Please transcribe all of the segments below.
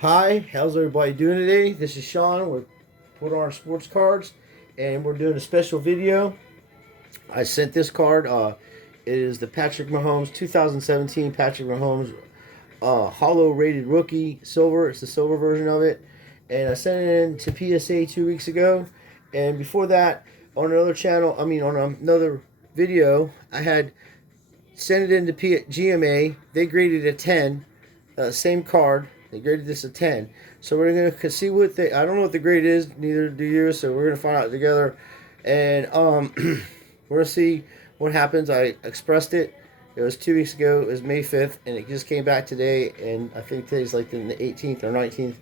Hi, how's everybody doing today? This is Sean. We're putting on our sports cards and we're doing a special video. I sent this card. It is the Patrick Mahomes 2017 Patrick Mahomes Holo Rated Rookie Silver. It's the silver version of it. And I sent it in to PSA 2 weeks ago. And before that, on another channel, on another video, I had sent it into GMA. They graded a 10. Same card. They graded this a 10. So we're going to see what they... I don't know what the grade is. Neither do you. So we're going to find out together. And we're going to see what happens. I expressed it. It was 2 weeks ago. It was May 5th. And it just came back today. And I think today's like the 18th or 19th.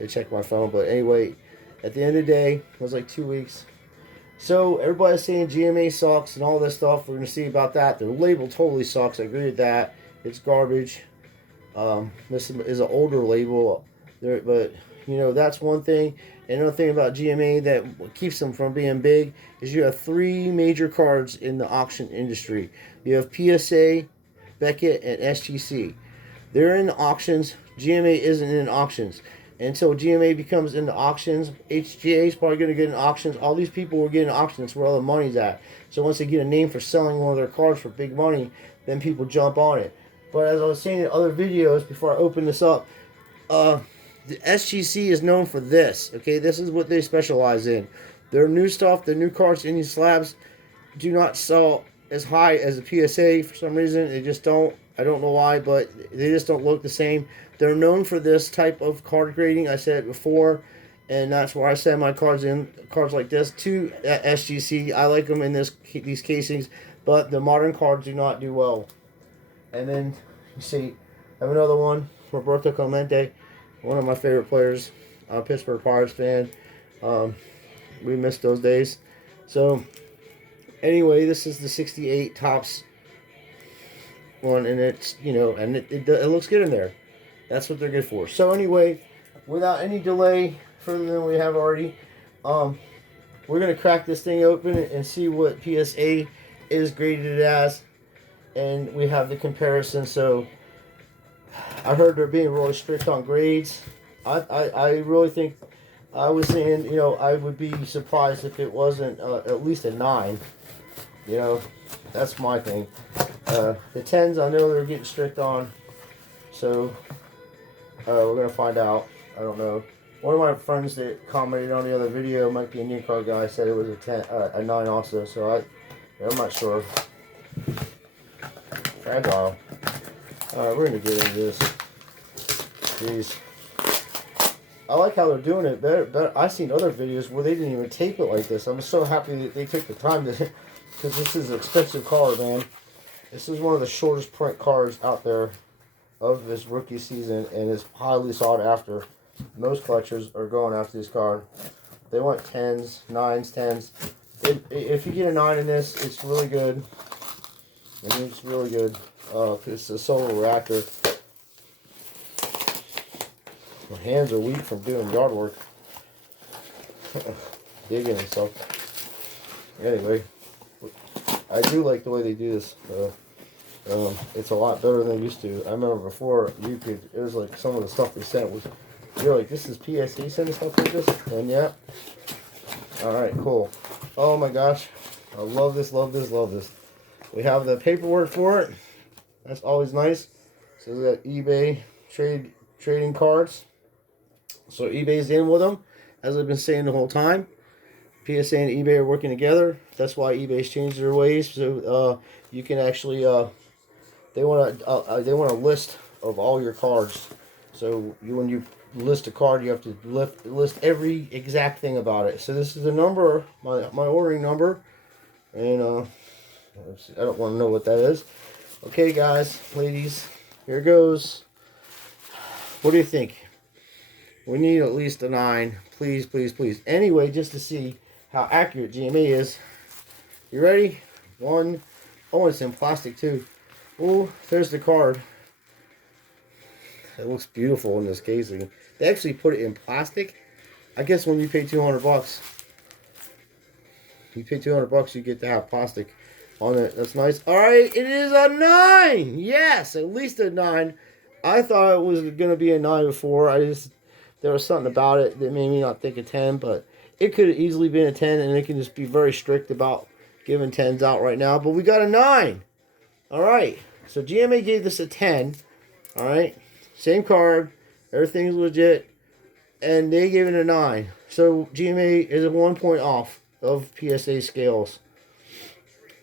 I checked my phone. But anyway, at the end of the day, it was like 2 weeks. So everybody's saying GMA sucks and all this stuff. We're going to see about that. Their label totally sucks. I agree with that. It's garbage. This is an older label, there, but that's one thing. And another thing about GMA that keeps them from being big is you have three major cards in the auction industry. You have PSA, Beckett, and SGC. They're in the auctions. GMA isn't in auctions. Until GMA becomes into auctions, HGA is probably going to get in auctions. All these people will get in auctions where all the money's at. So once they get a name for selling one of their cards for big money, then people jump on it. But as I was saying in other videos before I open this up, the SGC is known for this. Okay, this is what they specialize in. Their new stuff, the new cards in these slabs, do not sell as high as the PSA for some reason. They just don't. I don't know why, but they just don't look the same. They're known for this type of card grading. I said it before, and that's why I send my cards like this to SGC. I like them in these casings, but the modern cards do not do well. And then you see, I have another one, Roberto Clemente, one of my favorite players. I'm a Pittsburgh Pirates fan. We missed those days. So anyway, this is the 68 Topps one, and it's and it looks good in there. That's what they're good for. So anyway, without any delay, further than we have already, we're gonna crack this thing open and see what PSA is graded as. And we have the comparison. So I heard they're being really strict on grades. I really think, I was saying, I would be surprised if it wasn't at least a 9. That's my thing. The 10s, I know they're getting strict on. So we're going to find out. I don't know. One of my friends that commented on the other video, might be a new card guy, said it was a 9 also. So I'm not sure. Fragile. Alright, we're going to get into this. Jeez. I like how they're doing it better. I've seen other videos where they didn't even tape it like this. I'm so happy that they took the time to, because this is an expensive card, man. This is one of the shortest print cards out there of this rookie season, and it's highly sought after. Most collectors are going after this card. They want 10s, 9s, 10s. If you get a 9 in this, it's really good. I mean, it's really good. It's a solar reactor. My hands are weak from doing yard work. Digging and stuff. Anyway, I do like the way they do this. It's a lot better than it used to. I remember before, it was like some of the stuff they sent was, you're like, this is PSA sending stuff like this? And yeah. Alright, cool. Oh my gosh. I love this, love this, love this. We have the paperwork for it. That's always nice. So we got eBay trading cards. So eBay's in with them, as I've been saying the whole time. PSA and eBay are working together. That's why eBay's changed their ways. So you can actually they want a list of all your cards. So when you list a card, you have to list every exact thing about it. So this is the number, my ordering number, and I don't want to know what that is. Okay, guys, ladies, here goes. What do you think? We need at least a 9. Please, please, please. Anyway, just to see how accurate GMA is. You ready? 1. Oh, it's in plastic, too. Oh, there's the card. It looks beautiful in this casing. They actually put it in plastic. I guess when you pay $200, you pay $200, you get to have plastic on it. That's nice. All right, it is a 9. Yes, at least a 9. I thought it was going to be a 9 before. I just there was something about it that made me not think a 10, but it could have easily been a 10, and it can just be very strict about giving 10s out right now. But we got a 9. All right. So GMA gave this a 10. All right. Same card. Everything's legit. And they gave it a 9. So GMA is a 1 point off of PSA scales.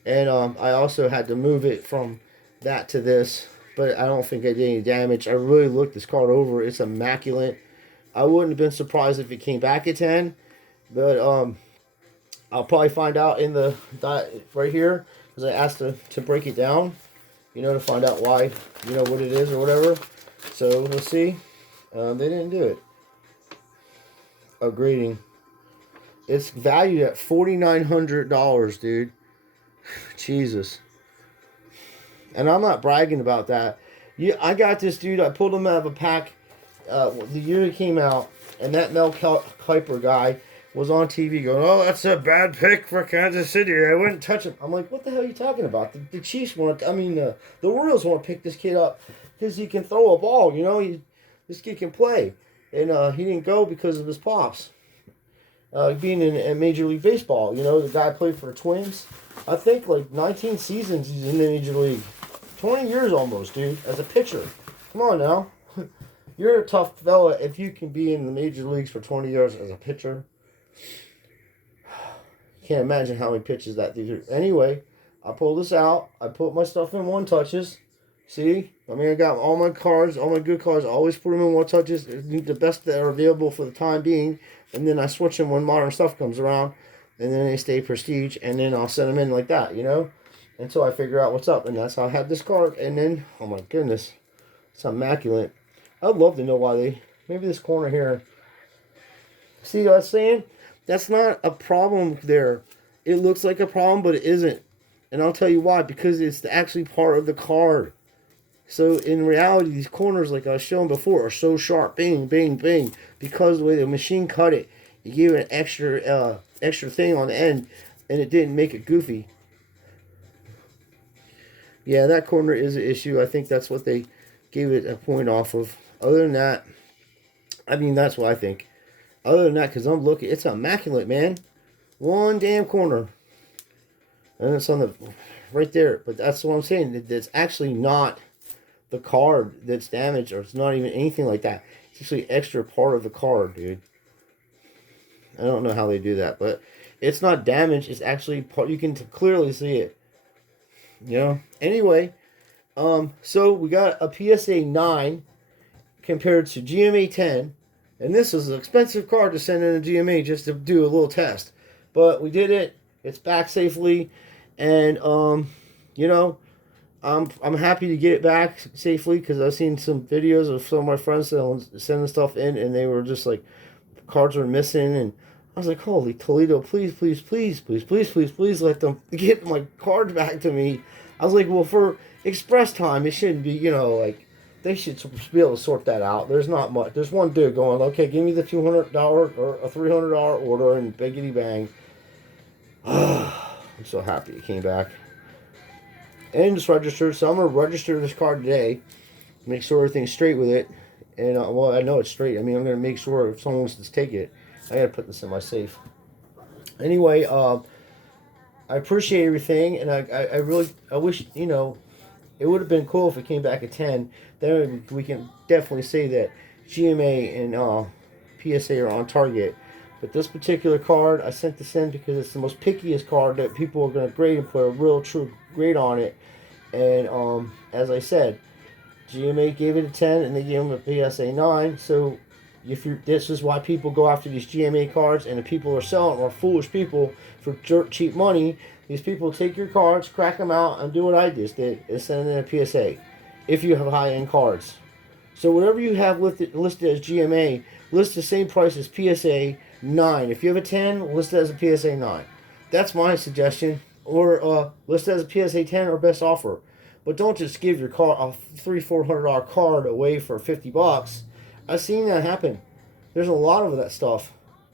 And I also had to move it from that to this, but I don't think I did any damage. I really looked this card over. It's immaculate. I wouldn't have been surprised if it came back at 10, but I'll probably find out in the right here, because I asked to break it down, you know, to find out why, you know, what it is or whatever. So let's see. They didn't do it. A grading. It's valued at $4,900, dude. Jesus. And I'm not bragging about that. Yeah, I got this dude. I pulled him out of a pack. The year it came out, and that Mel Kiper guy was on TV going, "Oh, that's a bad pick for Kansas City. I wouldn't touch him." I'm like, "What the hell are you talking about? The Chiefs want. The Royals want to pick this kid up because he can throw a ball. You know, this kid can play, and he didn't go because of his pops." Being in Major League Baseball, you know, the guy played for the Twins. I think like 19 seasons he's in the Major League. 20 years almost, dude, as a pitcher. Come on now. You're a tough fella if you can be in the Major Leagues for 20 years as a pitcher. Can't imagine how many pitches that dude threw. Anyway, I pulled this out. I put my stuff in 1 touches. See? I mean, I got all my cards, all my good cards. I always put them in 1 touches. The best that are available for the time being. And then I switch them when modern stuff comes around. And then they stay prestige. And then I'll send them in like that, you know? Until I figure out what's up. And that's how I had this card. And then, oh my goodness. It's immaculate. I'd love to know why they... Maybe this corner here. See what I'm saying? That's not a problem there. It looks like a problem, but it isn't. And I'll tell you why. Because it's actually part of the card. So in reality, these corners, like I was showing before, are so sharp. Bing, bing, bing. Because the way the machine cut it, you gave it an extra thing on the end, and it didn't make it goofy. Yeah, that corner is an issue. I think that's what they gave it a point off of. Other than that, I mean, that's what I think. Other than that, because I'm looking, it's immaculate, man. 1 damn corner. And it's on the, right there. But that's what I'm saying. It's actually not the card that's damaged, or it's not even anything like that. It's actually extra part of the card, dude. I don't know how they do that, but it's not damaged. It's actually part. You can clearly see it. You know. Anyway, so we got a PSA 9 compared to GMA 10, and this is an expensive card to send in a GMA just to do a little test, but we did it. It's back safely, and you know, I'm happy to get it back safely because I've seen some videos of some of my friends sending stuff in, and they were just like, cards were missing, and I was like, holy Toledo, please, please, please, please, please, please, please let them get my cards back to me. I was like, well, for express time, it shouldn't be, you know, like, they should be able to sort that out. There's not much. There's one dude going, okay, give me the $200 or a $300 order and biggity bang. I'm so happy it came back. And it's registered, so I'm going to register this card today, make sure everything's straight with it. And, well, I know it's straight. I mean, I'm going to make sure if someone wants to take it, I got to put this in my safe. Anyway, I appreciate everything, and I really, I wish, you know, it would have been cool if it came back at 10. Then we can definitely say that GMA and PSA are on target. But this particular card, I sent this in because it's the most pickiest card that people are going to grade and put a real true grade on it. And as I said, GMA gave it a 10 and they gave them a PSA 9. So this is why people go after these GMA cards, and the people are selling are foolish people for dirt cheap money. These people take your cards, crack them out, and do what I just did and send in a PSA if you have high-end cards. So whatever you have listed as GMA, list the same price as PSA 9. If you have a 10, list it as a PSA 9. That's my suggestion. Or list it as a PSA 10 or best offer. But don't just give your car a $300-$400 card away for $50. I've seen that happen. There's a lot of that stuff.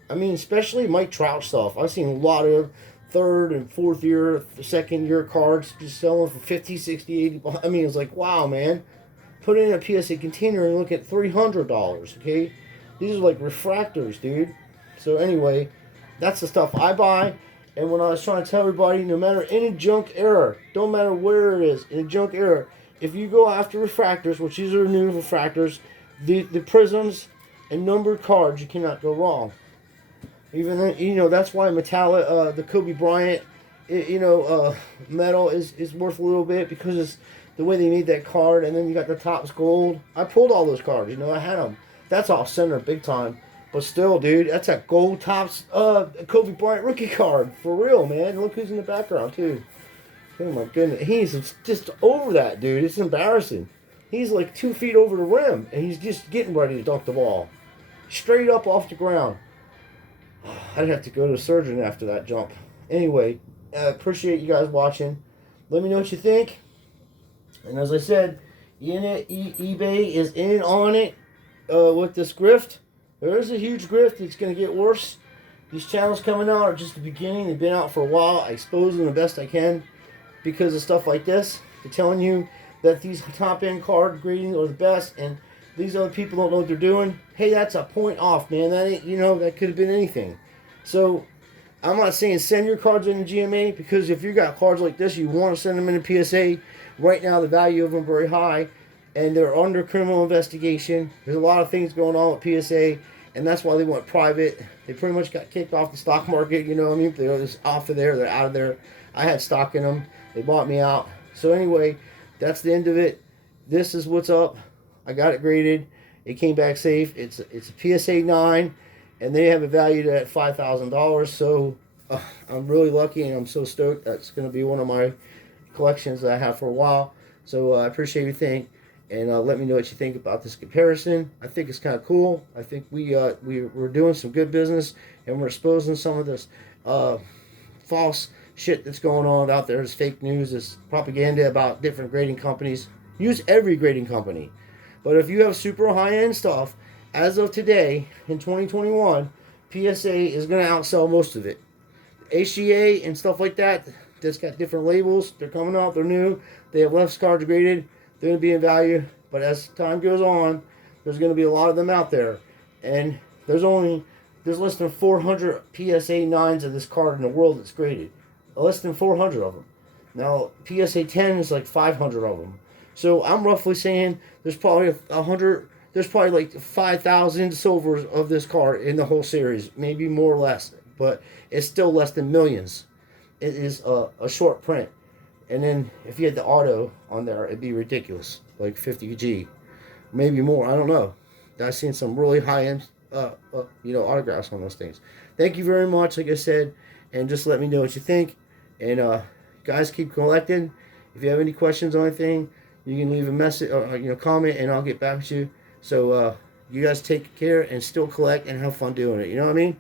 I mean, especially Mike Trout stuff. I've seen a lot of third and fourth year, second year cards just selling for 50, 60, 80. I mean, it's like, wow, man. Put it in a PSA container and look at $300, okay? These are like refractors, dude. So anyway, that's the stuff I buy. And when I was trying to tell everybody, no matter any junk error, don't matter where it is, in a junk error, if you go after refractors, which these are new refractors, the prisms and numbered cards, you cannot go wrong. Even then, you know, that's why metallic, the Kobe Bryant, metal is worth a little bit, because it's the way they made that card. And then you got the tops gold. I pulled all those cards. You know, I had them. That's off center big time. But still, dude, that's a gold tops Kobe Bryant rookie card for real, man. Look who's in the background too. Oh my goodness, he's just over that, dude. It's embarrassing. He's like 2 feet over the rim, and he's just getting ready to dunk the ball, straight up off the ground. I'd have to go to a surgeon after that jump. Anyway, appreciate you guys watching. Let me know what you think. And as I said, eBay is in on it with this grift. There is a huge grift. It's going to get worse. These channels coming out are just the beginning. They've been out for a while. I expose them the best I can because of stuff like this. They're telling you that these top-end card grading are the best, and these other people don't know what they're doing. Hey, that's a point off, man. That ain't, that could have been anything. So I'm not saying send your cards in the GMA, because if you got cards like this, you want to send them in the PSA. Right now, the value of them is very high, and they're under criminal investigation. There's a lot of things going on with PSA, and that's why they went private. They pretty much got kicked off the stock market, you know what I mean? They're just off of there. They're out of there. I had stock in them. They bought me out. So anyway, that's the end of it. This is what's up. I got it graded. It came back safe. It's a PSA 9, and they have it valued at $5,000. So I'm really lucky, and I'm so stoked. That's going to be one of my collections that I have for a while. So I appreciate everything, and let me know what you think about this comparison. I think it's kind of cool. I think we're doing some good business, and we're exposing some of this false shit that's going on out there. It's fake news. It's propaganda about different grading companies. Use every grading company. But if you have super high-end stuff, as of today, in 2021, PSA is going to outsell most of it. HGA and stuff like that, that's got different labels. They're coming out. They're new. They have less cards graded. They're going to be in value. But as time goes on, there's going to be a lot of them out there. And there's less than 400 PSA 9s of this card in the world that's graded. Less than 400 of them. Now, PSA 10 is like 500 of them. So I'm roughly saying there's probably 100, there's probably like 5,000 silvers of this card in the whole series, maybe more or less, but it's still less than millions. It is a short print. And then if you had the auto on there, it'd be ridiculous, like 50G, maybe more, I don't know. I've seen some really high-end autographs on those things. Thank you very much, like I said, and just let me know what you think. And guys, keep collecting. If you have any questions on anything, you can leave a message or comment, and I'll get back to you. So you guys take care and still collect and have fun doing it. You know what I mean?